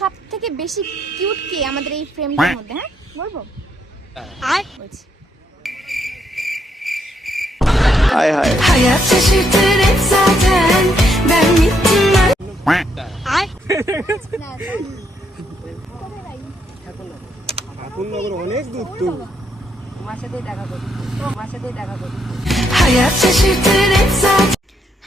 সব থেকে বেশি কিউট কে আমাদের এই ফ্রেমটার মধ্যে? হ্যাঁ বলবো। আর বলছি Hay hay. Hayat şaşırtır hep zaten. Ben gittim ben. আর না ঠাকুরনগর অনেক দূর তো। Hayat şaşırtır hep zaten.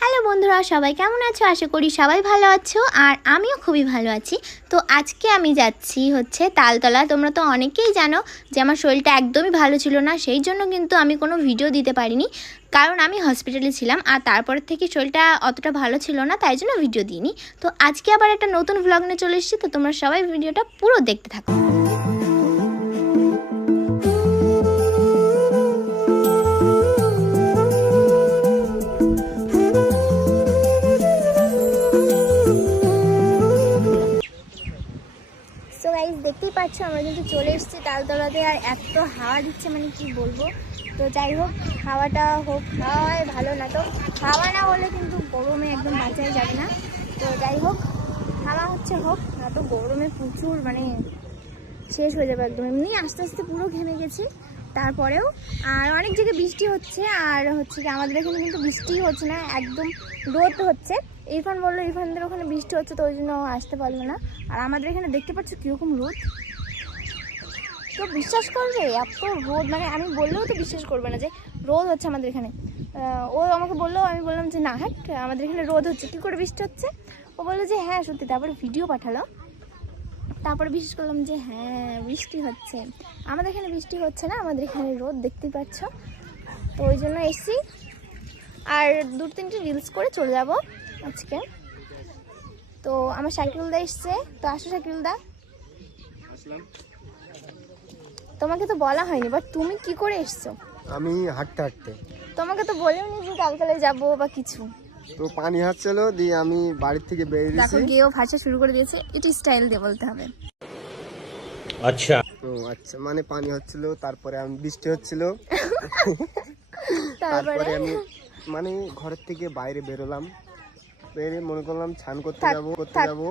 Hello বন্ধুরা, সবাই কেমন আছো? আশা করি সবাই ভালো আছো আর আমিও খুবই ভালো আছি। তো আজকে আমি যাচ্ছি হচ্ছে তালতলা। তোমরা তো অনেকেই জানো যে আমার শরীরটা একদমই ভালো ছিল না, সেই জন্য কিন্তু আমি কোনো ভিডিও দিতে পারিনি, কারণ আমি হসপিটালে ছিলাম আর তারপর থেকে শরীরটা অতটা ভালো ছিল না, তাই জন্য ভিডিও দিইনি। তো আজকে আবার একটা নতুন ভ্লগ নিয়ে চলে এসেছি, তো তোমরা সবাই ভিডিওটা পুরো দেখতে থাকো। তো গাইস দেখতেই পাচ্ছ আমরা কিন্তু চলে এসেছি তালতলাতে, আর এত হাওয়া দিচ্ছে মানে কি বলবো। তো যাই হোক, হাওয়াটা হোক, হাওয়ায় ভালো না, তো হাওয়া না হলে কিন্তু গরমে একদম বাঁচাই যাবে না। তো যাই হোক, হাওয়া হচ্ছে হোক, না তো গরমে প্রচুর মানে শেষ হয়ে যাবে একদম। এমনি আস্তে আস্তে পুরো ঘেমে গেছি তারপরেও। আর অনেক জায়গায় বৃষ্টি হচ্ছে, আর হচ্ছে কি আমাদের এখানে কিন্তু বৃষ্টিই হচ্ছে না, একদম রোদ হচ্ছে। ইরফান বললো ইরফানদের ওখানে বৃষ্টি হচ্ছে, তো ওই জন্য আসতে পারলো না। আর আমাদের এখানে দেখতে পাচ্ছ কীরকম রোদ, তো বিশ্বাস করবে এত রোদ, মানে আমি বললেও তো বিশ্বাস করবে না যে রোদ হচ্ছে আমাদের এখানে। ও আমাকে বললো, আমি বললাম যে না হ্যাঁ আমাদের এখানে রোদ হচ্ছে, কী করে বৃষ্টি হচ্ছে? ও বললো যে হ্যাঁ সত্যি, তারপরে ভিডিও পাঠালো, তারপরে বিশ্বাস করলাম যে হ্যাঁ বৃষ্টি হচ্ছে। আমাদের এখানে বৃষ্টি হচ্ছে না, আমাদের এখানে রোদ, দেখতেই পাচ্ছ। তো ওই জন্য এসছি, আর 2-3টি রিলস করে চলে যাব আজকে। তো আমার শাকিলদা এসছে, তো আসো শাকিলদা। তোমাকে তো বলা হয়নি, বাট তুমি কি করে এসছো? আমি হাঁটতে হাঁটতে, তোমাকে তো বলিনি যে তালতলায় যাবো বা কিছু। তো পানি হাঁটছিল দিয়ে আমি বাড়ির থেকে বেরিয়ে দেখো গেছি। গেও ভাষা শুরু করে দিয়েছে, এটা স্টাইল দিয়ে বলতে হবে। আচ্ছা ও আচ্ছা, মানে পানি হচ্ছিল, তারপরে আমি বৃষ্টি হচ্ছিল, তারপরে আমি মানে ঘরের থেকে বাইরে বেরোলাম, বেরিয়ে মনে করলাম স্নান করতে যাবো।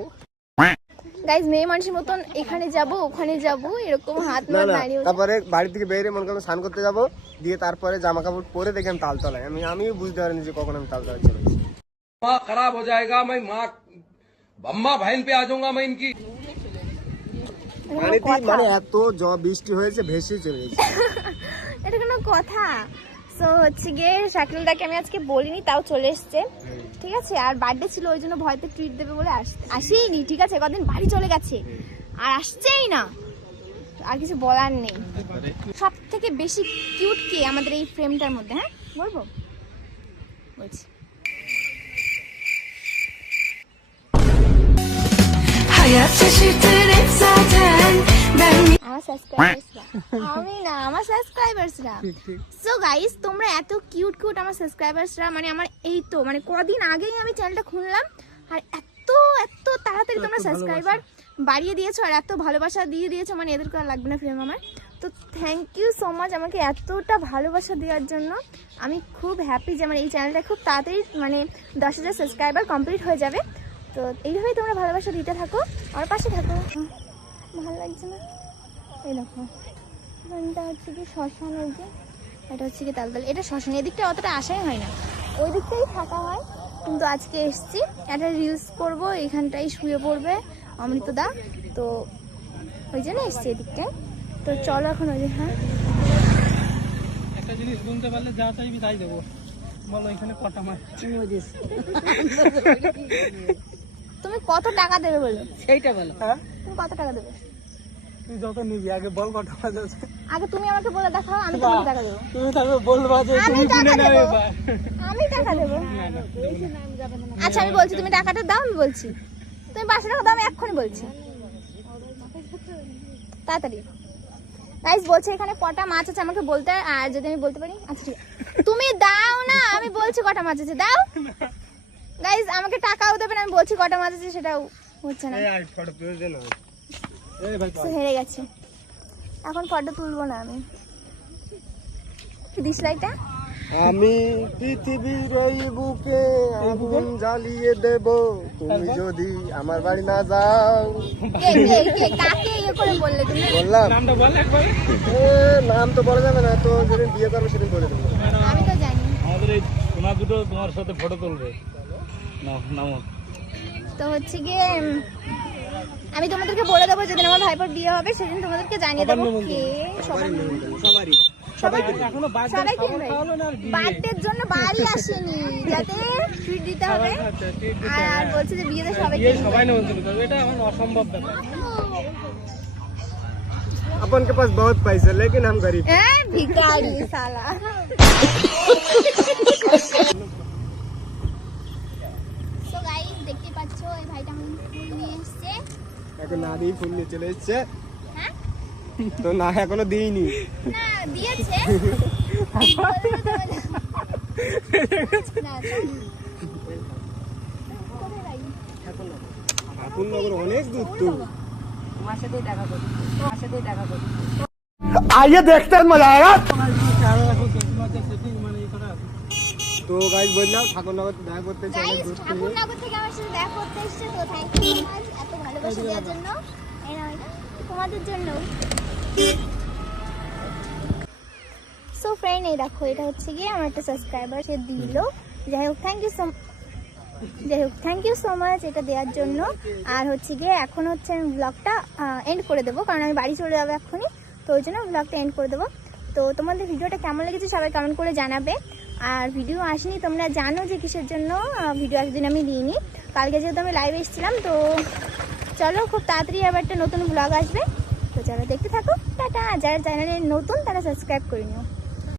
গাইজ মেয়ে মানুষের মতন এখানে যাব ওখানে যাব এরকম হাত না মার না, নাড়িয়ে তারপরে বাড়ি থেকে বেরিয়ে মনে করলাম স্নান করতে যাবো, দিয়ে তারপরে জামা কাপড় পরে দেখি আমি তালতলায়। আমি বুঝতে পারিনি যে কখন আমি তালতলায় চলে এসেছি। माँ खराब हो जाएगा, मैं माँ अम्मा बहन पे आ जाऊंगा मैं इनकी। মানে এত বৃষ্টি হয়েছে, ভেসে চলে গেছে। এটা কোনো কথা? সো হচ্ছে গিয়ে শাকিলদাকে আমি আজকে বলিনি, তাও চলে এসছে, ঠিক আছে। আর বার্থডে ছিল, ওই জন্য ভয়তে ট্রিট দেবে বলে আসেইনি, ঠিক আছে। কদিন বাড়ি চলে গেছে আর আসছেই না, আর কিছু বলার নেই। সব থেকে বেশি কিউট কে আমাদের এই ফ্রেমটার মধ্যে? হ্যাঁ বলবো, বলছি। Hayat şaşırtır hep zaten. Ben আমার সাবস্ক্রাইবার্সরা, আমি না, আমার সাবস্ক্রাইবার্সরা। সো গাইস, তোমরা এত কিউট কিউট আমার সাবস্ক্রাইবার্সরা, মানে আমার এই তো মানে কদিন আগেই আমি চ্যানেলটা খুললাম, আর এত এত তাড়াতাড়ি তোমরা সাবস্ক্রাইবার বাড়িয়ে দিয়েছো আর এত ভালোবাসা দিয়ে দিয়েছো, মানে এদের করা লাগবে না ফ্রেম আমার। তো থ্যাংক ইউ সো মাচ আমাকে এতটা ভালোবাসা দেওয়ার জন্য। আমি খুব হ্যাপি যে আমার এই চ্যানেলটা খুব তাড়াতাড়ি মানে 10,000 সাবস্ক্রাইবার কমপ্লিট হয়ে যাবে। তো এইভাবেই তোমরা ভালোবাসা দিতে থাকো, আমার পাশে থাকো। ভালো লাগছে না? এই দেখো, এটা হচ্ছে কি শ্মশান, ওই যে এটা হচ্ছে কি তালতলা, এটা শ্মশান। এদিকটা অতটা আসাই হয় না, ওই দিকটাই থাকা হয়, কিন্তু আজকে এসছি একটা রিলস করবো, এখানটাই শুয়ে পড়বে অমৃতদা, তো ওই জন্য এসছি এদিকটায়। তো চলো এখন ওই যে, হ্যাঁ একটা জিনিস বলতে পারলে যা চাইবি তাই দেবো, বলো এখানে কটা মাছ? তুমি কত টাকা দেবে বলো, সেইটা বলো। হ্যাঁ, তুমি কত টাকা দেবে? তুই যত নিবি আগে বল কটা মাছ আছে। আগে তুমি আমাকে বলে দেখাও, আমি তোমাকে টাকা দেবো। তুমি তারপর বলবা যে আমি তুমি টাকা কিনে দেবো, নেবে। আমি টাকা দেবো। আচ্ছা আমি বলছি, তুমি টাকাটা দাও, আমি বলছি। তুমি 500 টাকা দাও, আমি এক্ষুনি বলছি, তাড়াতাড়ি। গাইস বলছে এখানে কটা মাছ আছে আমাকে বলতে, আর যদি আমি বলতে পারি। আচ্ছা ঠিক আছে, তুমি দাও না, আমি বলছি কটা মাছ আছে, দাও। গাইস আমাকে টাকাও দেবে না, আমি বলছি কটা মাছ আছে, সেটাও হচ্ছে না। তো হেরে গেছে, এখন ফটো তুলবো না আমি। দিশলাইটা আমি পৃথিবীর ওই বুকে আগুন জ্বালিয়ে দেব তুমি যদি আমার বাড়ি না যাও। কাকে ইয়ে করে বললে তুমি? বললাম নামটা বল একবার। নাম তো বলা যাবে না, তো যেদিন বিয়ে করবো সেদিন বলে দেবো। আমি তো জানি। আমাদের এই সোনা দুটো তোমার সাথে ফটো তুলবে। নাও নামো। তো হচ্ছে গিয়ে আমি তোমাদেরকে বলে দেবো যেদিন আমার ভাইপোর বিয়ে হবে সেদিন তোমাদেরকে জানিয়ে দেবো কে সবাই এখনো বার্থডে সবাই খাবার কিনবে। খাওয়ালো না আর বিয়ে। বার্থডের জন্য বাড়ি আসেনি, যাতে ট্রিট দিতে হবে। আচ্ছা, treat দিতে আর হবে। বলছে যে বিয়েতে সবাই বিয়ে কিনবে। সবাই নিমন্ত্রণ করবে, এটা আমার অসম্ভব ব্যাপার। अपन के पास बहुत पैसा लेकिन हम गरीब। ভিখারি শালা। So guys, দেখতে পাচ্ছ এই ভাইটা আমাকে ফুল নিয়ে এসেছে। এখন না দিয়ে ফুল নিয়ে চলে এসছে, হ্যাঁ তো না এখনো দিইনি। না দিয়েছে। না, কোথায় ভাই? এখন নগর অনেক দূর তো। आइए देखते हैं मजा आएगा। তো গাইস বললাম ঠাকুরনগর দেখা করতে চাই Guys, দূর থেকে। ঠাকুরনগর থেকে আমার সাথে দেখা করতে এসেছে, তো থ্যাংক ইউ সো মাচ এত ভালোবাসা দেওয়ার জন্য। এই নাও এটা তোমাদের জন্য। সো ফ্রেন্ড, এই দেখো এটা হচ্ছে গিয়ে আমার একটা সাবস্ক্রাইবার সে দিল। যাই হোক থ্যাংক ইউ সো মাচ এটা দেওয়ার জন্য। আর হচ্ছে গিয়ে এখন হচ্ছে আমি ব্লগটা এন্ড করে দেবো, কারণ আমি বাড়ি চলে যাবো এক্ষুনি, তো ওই জন্য ব্লগটা এন্ড করে দেবো। তো তোমাদের ভিডিওটা কেমন লেগেছে সবাই কমেন্ট করে জানাবে। আর ভিডিও আসেনি, তোমরা জানো যে কিসের জন্য ভিডিও একদিন আমি দিইনি। কালকে যেহেতু আমি লাইভে এসেছিলাম, তো চলো খুব তাড়াতাড়ি আবার একটা নতুন ব্লগ আসবে, তো চলো দেখতে থাকো। টাটা। যারা চ্যানেলে নতুন তারা সাবস্ক্রাইব করে নিও।